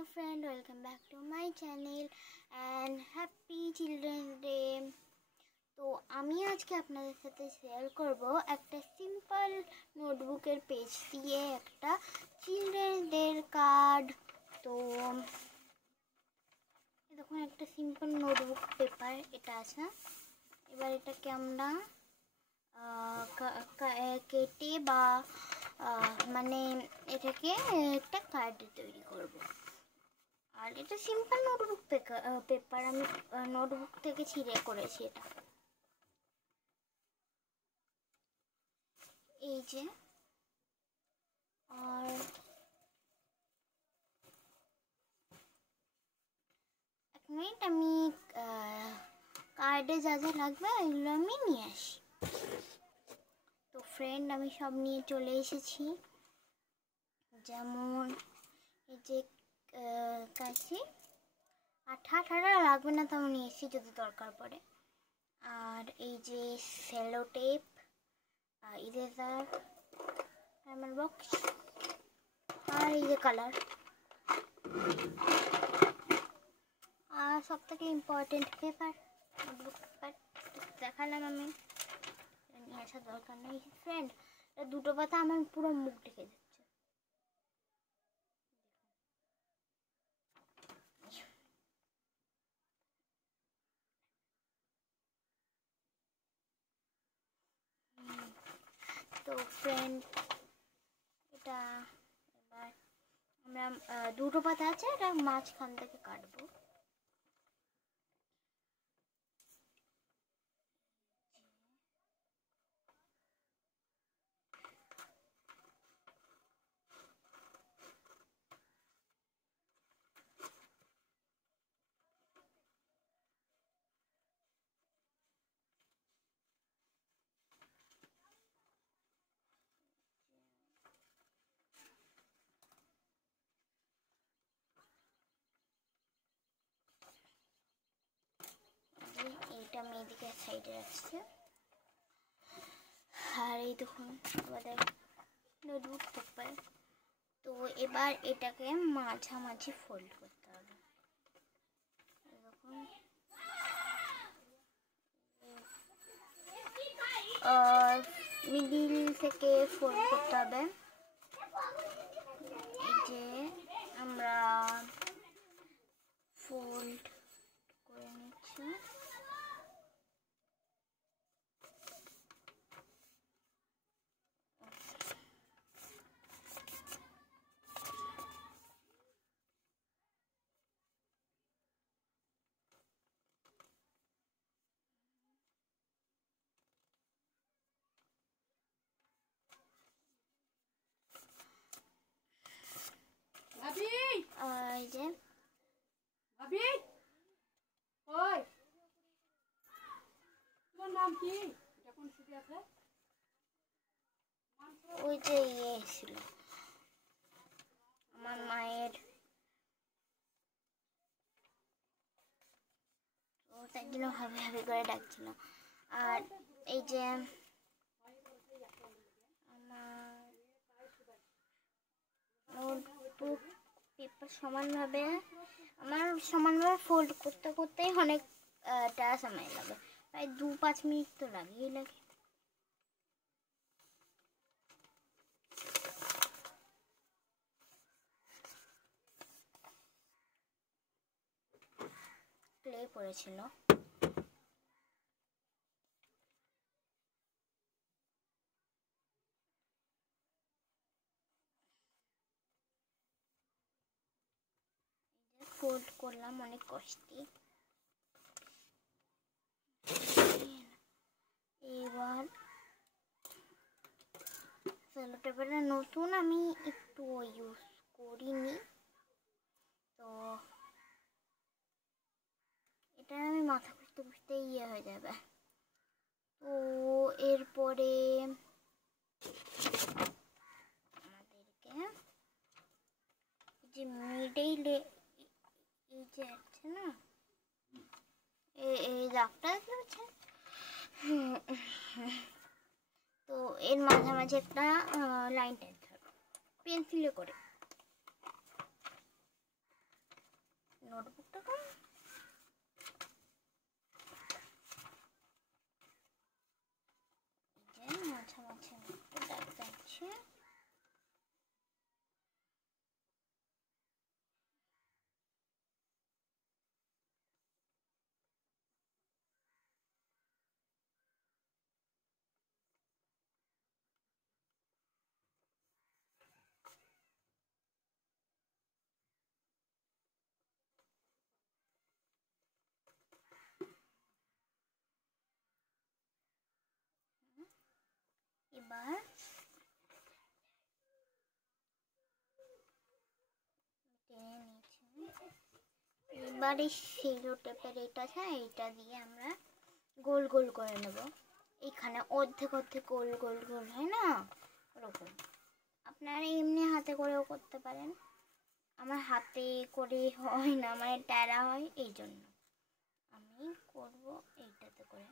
Hello friend, welcome back to my channel and happy children's day. তো আমি আজকে আপনাদের সাথে শেয়ার করব একটা সিম্পল নোটবুকের পেজ দিয়ে একটা চিলড্রেন্স ডে কার্ড। তো দেখুন একটা সিম্পল নোটবুক পেপার এটা আছে। এবার এটাকে আমরা কেটে বা মানে এটাকে একটা কার্ড তৈরি করব। আর এটা সিম্পল নোটবুক পেপার আমি নোটবুক থেকে ছিঁড়ে করেছি এটা। এই যে আর এক মিনিট আমি কার্ডে যা যা লাগবে এগুলো আমি নিয়ে আসি। তো ফ্রেন্ড আমি সব নিয়ে চলে এসেছি, যেমন এই যে কাছে আঠা লাগবে না, তো আমি নিয়ে এসেছি যদি দরকার পড়ে। আর এই যে cello tape, eraser, timer box, আর এই যে কালার, আর সব থেকে ইম্পর্টেন্ট পেপার, নোটবুক পেপার দেখালাম আমি, নিয়ে আসার দরকার নেই ফ্রেন্ড। দুটো পাতা আমার পুরো মুখ ঢেকে যাচ্ছে। তো ফ্রেন্ড এটা এবার আমরা দুটো পাতা আছে, এটা মাঝখান থেকে কাটবো। এইটা আমি এদিকে সাইডে রাখছি। আর এই দেখুন আমাদের নোটবুক পেপার। তো এবার এটাকে মাঝামাঝি ফোল্ড করতে হবে। দেখুন মিডিল থেকে ফোল্ড করতে হবে। এই যে আমরা ফোল্ড করে নিচ্ছি। এই যে ওই যে ইয়ে ছিল আমার মায়ের, তো তাই জন্য হাবি হাবি করে ডাকছিল। আর এই যে আমার নোটবুক পেপার সমানভাবে ফোল্ড করতে করতেই অনেকটা সময় লাগে, প্রায় 2-5 মিনিট তো লাগেই লাগে। ক্লে পড়েছিল। ফোল্ড করলাম অনেক কষ্টে। এবার সেলো টেপটা নতুন, আমি একটু ইউজ করিনি, তো এটা আমি মাথা খুঁজতে খুঁজতে ইয়ে হয়ে যাবে। তো এরপরে আমাদেরকে যে মিডলে এই যে আছে না, এই দাগটা দেখতে পাচ্ছেন, তো এর মাঝামাঝি একটা লাইন টাইপ ধরো পেন্সিলে করে। নোটবুকটা মাঝামাঝি দাগ যাচ্ছে। এবার এবার এই সেলো টেপের এটা আছে, এইটা দিয়ে আমরা গোল গোল করে নেব। এখানে অর্ধেক অর্ধেক গোল গোল গোল হয় না, ওরকম। আপনারা এমনি হাতে করেও করতে পারেন। আমার হাতে করে হয় না, মানে ট্যারা হয়, এই জন্য আমি করব এইটাতে করে।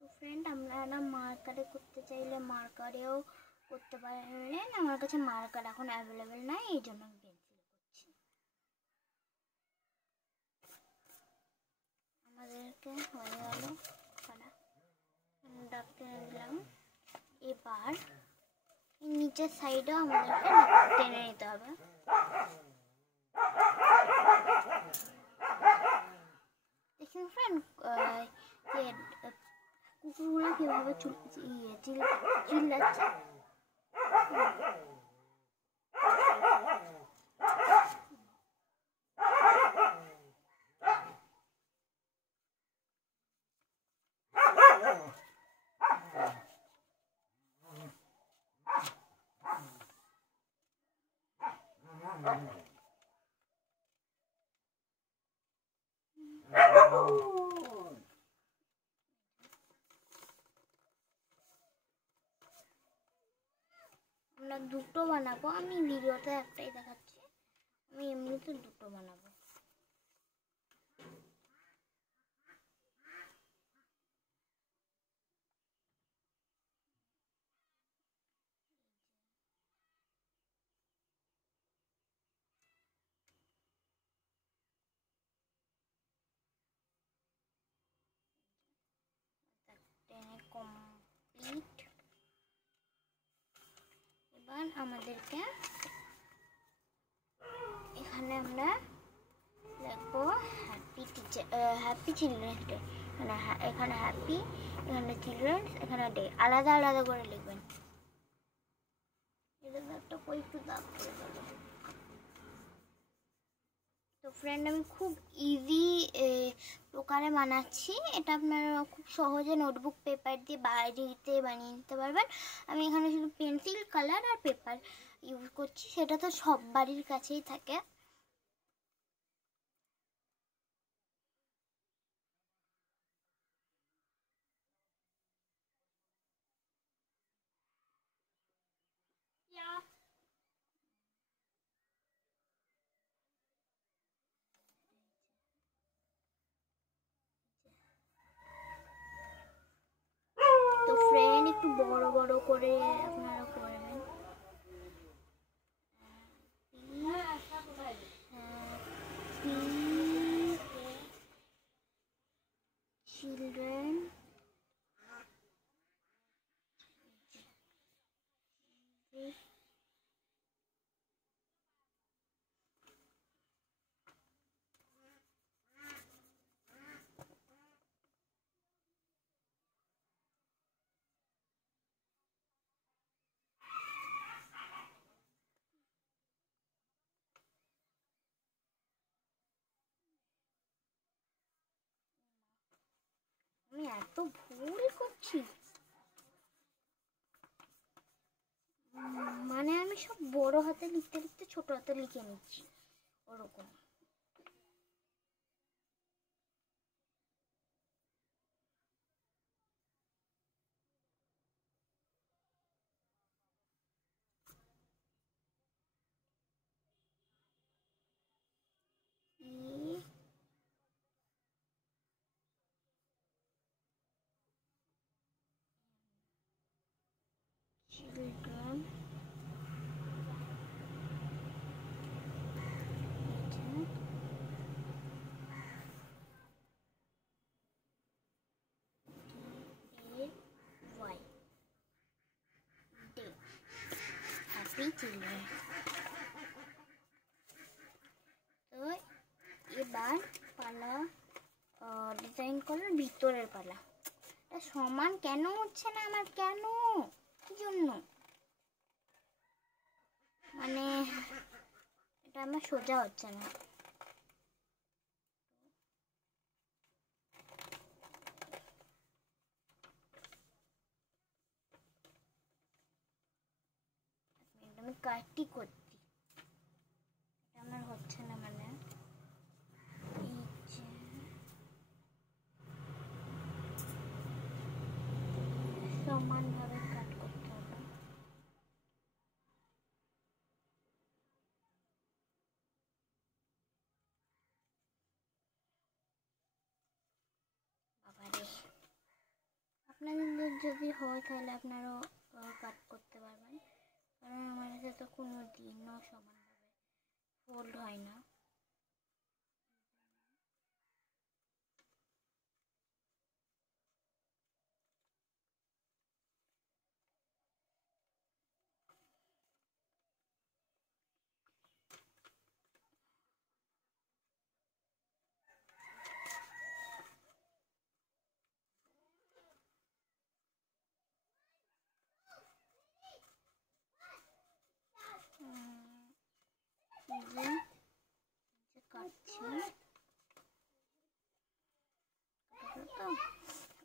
তো ফ্রেন্ড, আপনারা মার্কারে করতে চাইলে মার্কারেও করতে পারেন। আমার কাছে মার্কার এখন অ্যাভেলেবেল নাই, এই জন্য আমি পেন্সিল করছি। আমাদেরকে হয়ে গেল করা, দাগ টেনে দিলাম। এবার নিচের সাইডেও আমাদেরকে টেনে নিতে হবে। দেখুন ফ্রেন্ড, কুকুরগুলো কীভাবে চিল্লাচ্ছে। আমরা দুটো বানাবো, আমি ভিডিওতে একটাই দেখাচ্ছি, আমি এমনিতে দুটো বানাবো। কমপ্লিট। এবার আমাদেরকে এখানে আমরা লিখবো হ্যাপি চিলড্রেন্স ডে। এখানে হ্যাপি, এখানে চিলড্রেন্স, এখানে ডে, আলাদা আলাদা করে লিখবেন। এটা একটা একটু দাগ করে দেবো। তো ফ্রেন্ড, আমি খুব ইজি প্রকারে বানাচ্ছি। এটা আপনারা খুব সহজে নোটবুক পেপার দিয়ে বাড়িতে বানিয়ে নিতে পারবেন। আমি এখানে শুধু পেন্সিল, কালার আর পেপার ইউজ করছি, সেটা তো সব বাড়ির কাছেই থাকে। তো ফ্রেন্ড, একটু বড় বড় করে আপনারা করবেন। চিলড্রেন আমি এত ভুল করছি, মানে আমি সব বড় হাতে লিখতে লিখতে ছোট হাতে লিখে নিচ্ছি, ওরকম। children. Happy children. তো এবার পালা ডিজাইন করার ভিতরের পালা। এটা সমান কেন হচ্ছে না আমার? কেন? কি জন্য? মানে এটা আমার সোজা হচ্ছে না। আমি কাটটি করছি, এটা আমার হচ্ছে না। মানে সমানভাবে কাট করতে হবে। বাবারে, আপনাদের যদি হয় তাহলে আপনারাও কাট করতে পারবেন, কারণ আমার কাছে তো কোনো দিনও সমানভাবে ফোল্ড হয় না।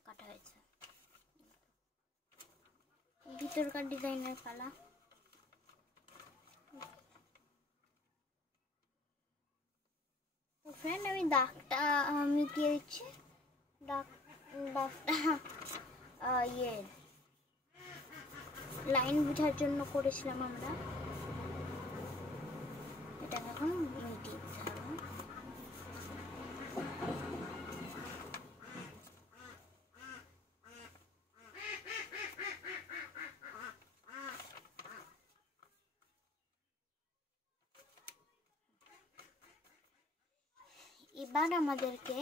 কাটা হয়েছে। ভিতরকার ডিজাইনের পালা। তো ফ্রেন্ড, আমি দাগটা মিটিয়ে দিচ্ছি। দাগটা ইয়ে লাইন বোঝার জন্য করেছিলাম আমরা, এটাকে এখন মিটিয়ে দিতে হবে। এবার আমাদেরকে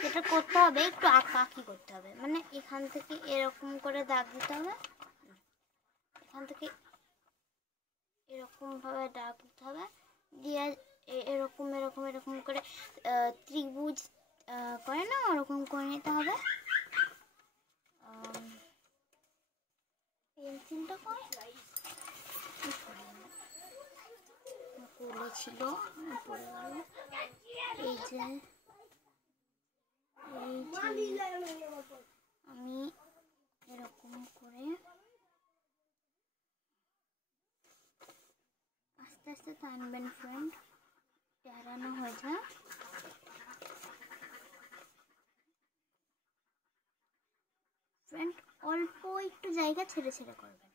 যেটা করতে হবে, একটু আঁকাআঁকি করতে হবে। মানে এখান থেকে এরকম করে দাগ দিতে হবে, এখান থেকে এরকম ভাবে দাগ দিতে হবে, দিয়ে এরকম এরকম এরকম করে ত্রিভুজ করে না, ওরকম করে নিতে হবে। পেন্সিলটা কোলে ছিল, পড়ে গেল। এই যে আমি এরকম করে আস্তে আস্তে টানবেন ফ্রেন্ড, টানানো হয়ে যায়। ফ্রেন্ড, অল্প একটু জায়গা ছেড়ে ছেড়ে করবেন।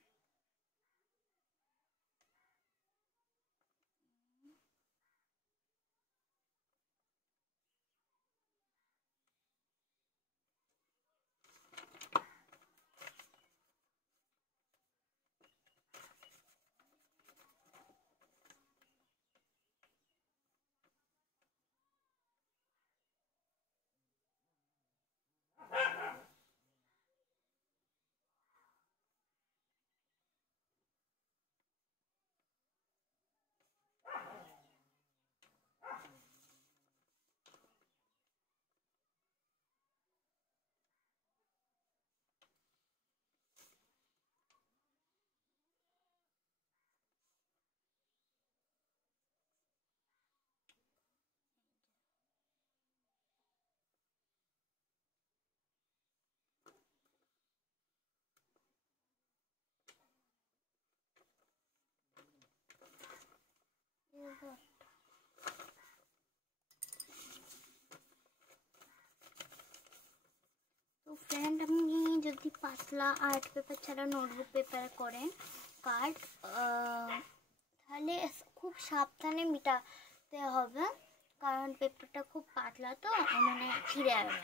তো ফ্রেন্ড, আপনি যদি পাতলা আর্ট পেপার ছাড়া নোটবুক পেপার করেন কার্ড, তাহলে খুব সাবধানে মিটাতে হবে, কারণ পেপারটা খুব পাতলা তো মানে ছিঁড়ে যাবে।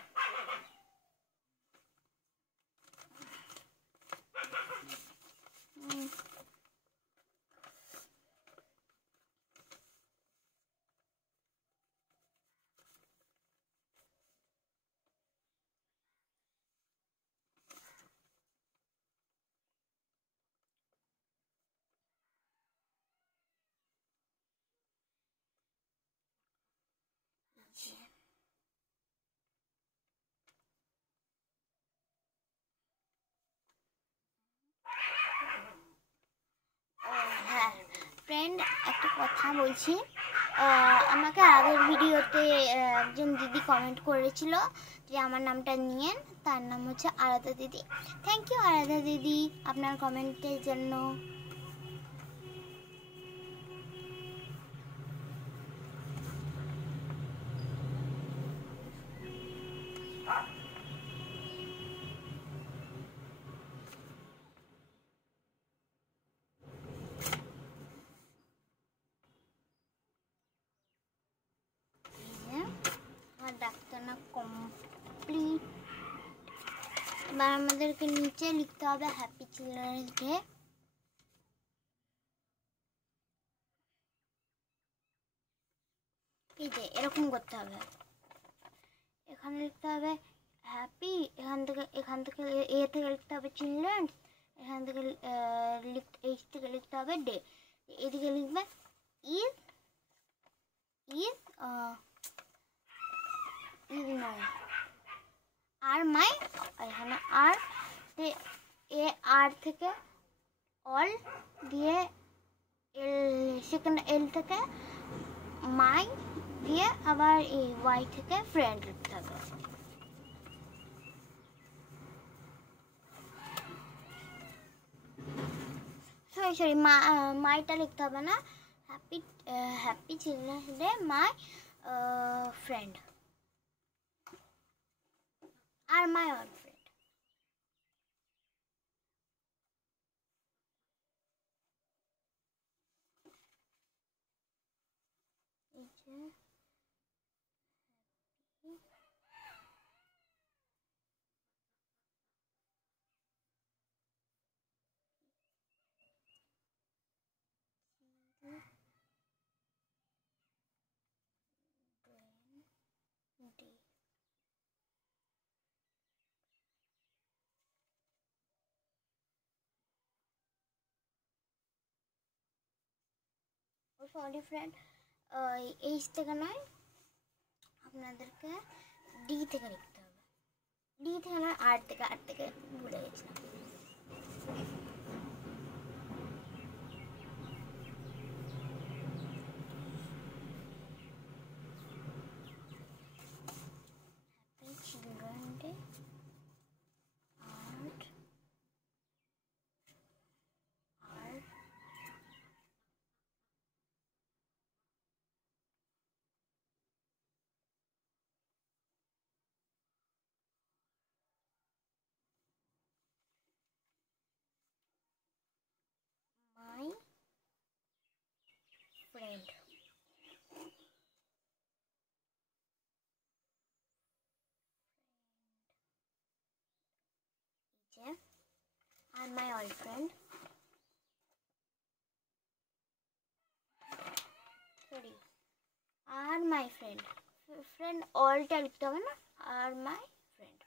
হ্যাঁ ফ্রেন্ড, একটা কথা বলছি। আমাকে আগের ভিডিওতে একজন দিদি কমেন্ট করেছিল যে আমার নামটা নিয়েন। তার নাম হচ্ছে আরাধা দিদি। থ্যাংক ইউ আরাধা দিদি আপনার কমেন্টের জন্য। আমার ডাক্তারনা কমপ্লিট। এবার আমাদেরকে নিচে লিখতে হবে হ্যাপি চিলড্রেন্স ডে। এই যে এরকম করতে হবে। এখানে লিখতে হবে হ্যাপি, এখান থেকে এ থেকে লিখতে হবে চিলড্রেন্স, এখান থেকে এইচ থেকে লিখতে হবে ডে। এদিকে লিখবে ইজ ইজ ইজ নয় আর মাই, এখানে আর এ আর থেকে অল দিয়ে সেকেন্ড এল থেকে মাই দিয়ে আবার এই ওয়াই থেকে ফ্রেন্ড লিখতে হবে। সরি মাইটা লিখতে হবে না। Happy children's day my friend আর মাই অল ফ্রেন্ড। এই যে সরি ফ্রেন্ড, এইচ থেকে নয়, আপনাদেরকে ডি থেকে লিখতে হবে। ডি থেকে নয়, আর থেকে ভুলে গেছিলাম। Happy children day my friend. আর মাই অল ফ্রেন্ড, সরি আর মাই ফ্রেন্ড, ফ্রেন্ড অলটা লিখতে হবে না, আর মাই ফ্রেন্ড।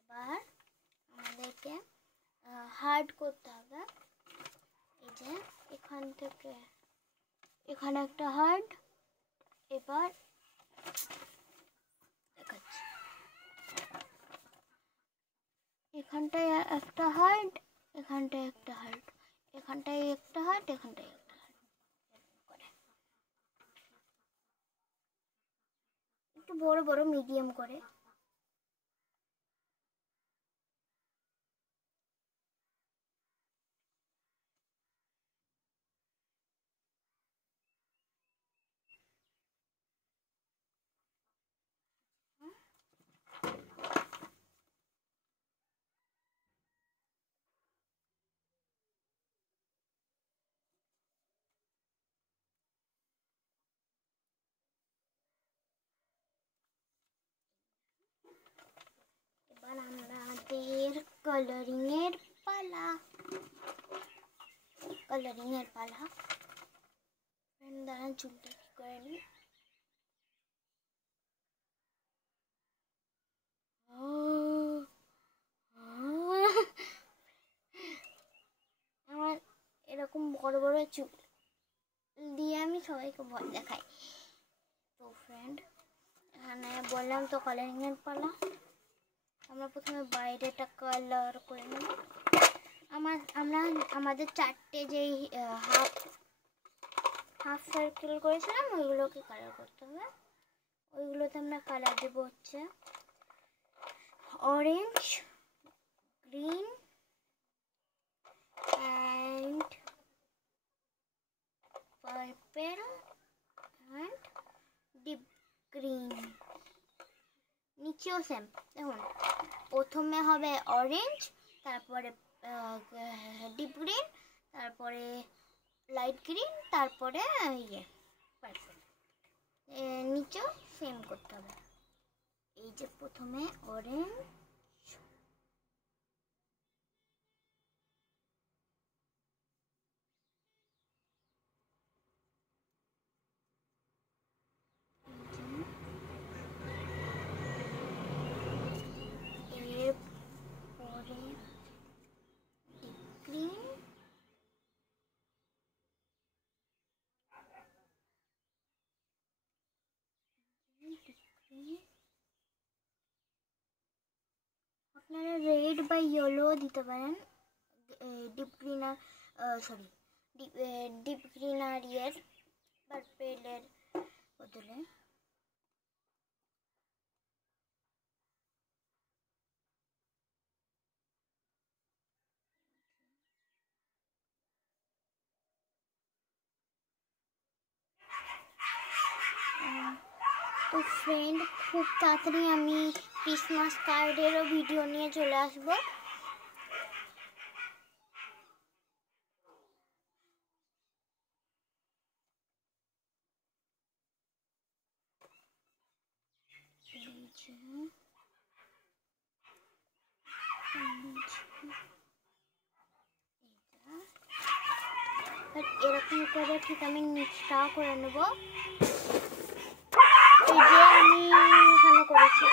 এবার আমাদেরকে হার্ড করতে হবে। এই যে এখান থেকে এখানে একটা হার্ড, এবার দেখাচ্ছি, এখানটায় একটা হার্ড, এখানটায় একটা হার্ড, এখানটায় একটা হার্ড, এখানটায় একটা হার্ড করে, একটু বড় বড় মিডিয়াম করে। এবার আমাদের কালারিংয়ের পালা। দাঁড়ান চুলটা কি করে নি। আমার এরকম বড় বড় চুল দিয়ে আমি সবাইকে ভয় দেখাই। তো ফ্রেন্ড, এখানে বললাম তো কালারিংয়ের পালা। আমরা প্রথমে বাইরেটা কালার করে নেব। আমরা আমাদের চারটে যেই হাফ সার্কেল করেছিলাম ওইগুলোকে কালার করতে হবে। ওইগুলোতে আমরা কালার দেবো হচ্ছে orange, green and purple and deep green. নিচেও সেম। দেখুন, প্রথমে হবে অরেঞ্জ, তারপরে ডিপ গ্রিন, তারপরে লাইট গ্রিন, তারপরে পার্পল। নিচেও সেম করতে হবে। এই যে প্রথমে অরেঞ্জ, এরপরে ডিপ গ্রিন, আপনারা রেড বা ইয়েলো দিতে পারেন। ডিপ গ্রিন আর ডিপ গ্রিন আর পার্পেলের বদলে। তো ফ্রেন্ড, খুব তাড়াতাড়ি আমি ক্রিসমাস কার্ডেরও ভিডিও নিয়ে চলে আসবো। এরকম করে ঠিক আমি নিচটাও করে নেব। এই যে আমি এখানে করেছি।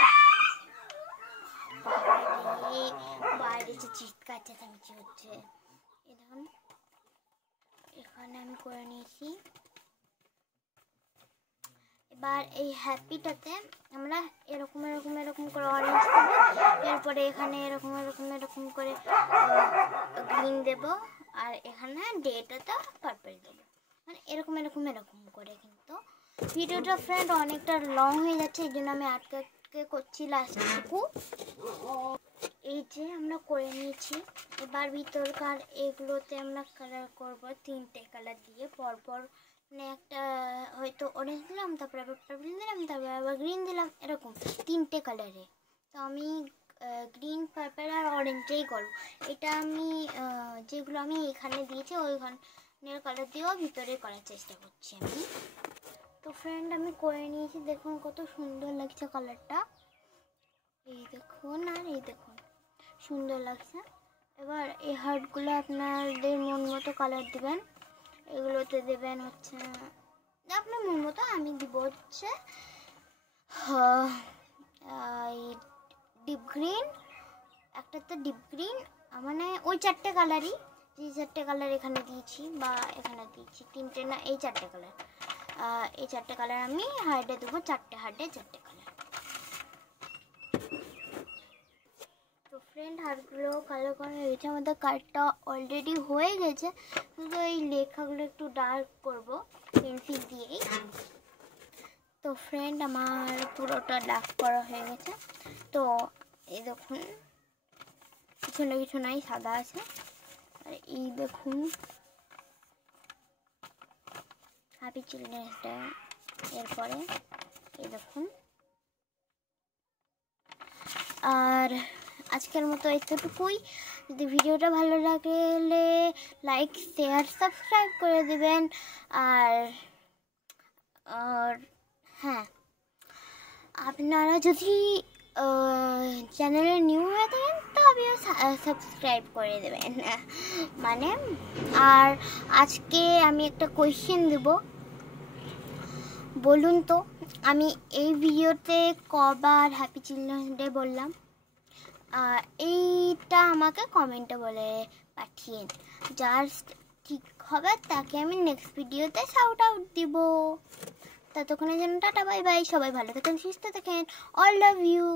বাইরে যে চিৎকার চেঁচামেচি হচ্ছে, এই দেখুন এখানে আমি করে নিয়েছি। এবার এই হ্যাপিটাতে আমরা এরকম এরকম এরকম করে অরেঞ্জ দেবো, এরপরে এখানে এরকম এরকম এরকম করে গ্রিন দেব, আর এখানে ডেটাতে পার্পল দেবো, মানে এরকম এরকম এরকম করে। কিন্তু ভিডিওটা ফ্রেন্ড অনেকটা লং হয়ে যাচ্ছে, এই জন্য আমি আটকে করছি লাস্টটুকু। এই যে আমরা করে নিয়েছি। এবার ভিতরকার এগুলোতে আমরা কালার করব তিনটে কালার দিয়ে পরপর। মানে একটা হয়তো অরেঞ্জ দিলাম, তারপরে আবার পার্পল দিলাম, তারপরে আবার গ্রিন দিলাম, এরকম তিনটে কালারে। তো আমি গ্রিন, পার্পল আর অরেঞ্জেই করব। এটা আমি যেগুলো আমি এখানে দিয়েছি ওইখানের কালার দিয়েও ভিতরে করার চেষ্টা করছি আমি। তো ফ্রেন্ড, আমি করে নিয়েছি। দেখুন কত সুন্দর লাগছে কালারটা। এই দেখুন আর এই দেখুন, সুন্দর লাগছে। এবার এই হার্টগুলো আপনাদের মন মতো কালার দেবেন। এগুলোতে দেবেন হচ্ছে আপনার মন মতো। আমি দিব হচ্ছে ডিপ গ্রিন, একটাতে ডিপ গ্রিন, মানে ওই চারটে কালারই, যে চারটে কালার এখানে দিয়েছি বা এখানে দিয়েছি, তিনটে না, এই চারটে কালার। এই চারটে কালার আমি হার্টে দেবো, চারটে হার্টে চারটে কালার। তো ফ্রেন্ড, হার্টগুলো কালার করা হয়ে গেছে। আমাদের কার্ডটা অলরেডি হয়ে গেছে, শুধু এই লেখাগুলো একটু ডার্ক করবো পেন্সিল দিয়েই। তো ফ্রেন্ড, আমার পুরোটা ডার্ক করা হয়ে গেছে। তো এই দেখুন, কিছু না কিছু নাই, সাদা আছে। আর এই দেখুন হ্যাপি চিলড্রেন্স ডে। এরপরে এই দেখুন। আর আজকের মতো এতটুকুই। যদি ভিডিওটা ভালো লাগলে লাইক, শেয়ার, সাবস্ক্রাইব করে দেবেন। আর হ্যাঁ, আপনারা যদি চ্যানেলে নিউ হয়ে থাকেন তবেও সাবস্ক্রাইব করে দেবেন। মানে আর আজকে আমি একটা কোয়েশ্চেন দেব, বলুন তো আমি এই ভিডিওতে কবার হ্যাপি চিলড্রেন্স ডে বললাম? এইটা আমাকে কমেন্টে বলে পাঠিয়ে, যার ঠিক হবে তাকে আমি নেক্সট ভিডিওতে শাউট আউট দিব। ততক্ষণের জন্য টাটা বাই বাই, সবাই ভালো থাকেন, সুস্থ থাকেন, অল লাভ ইউ।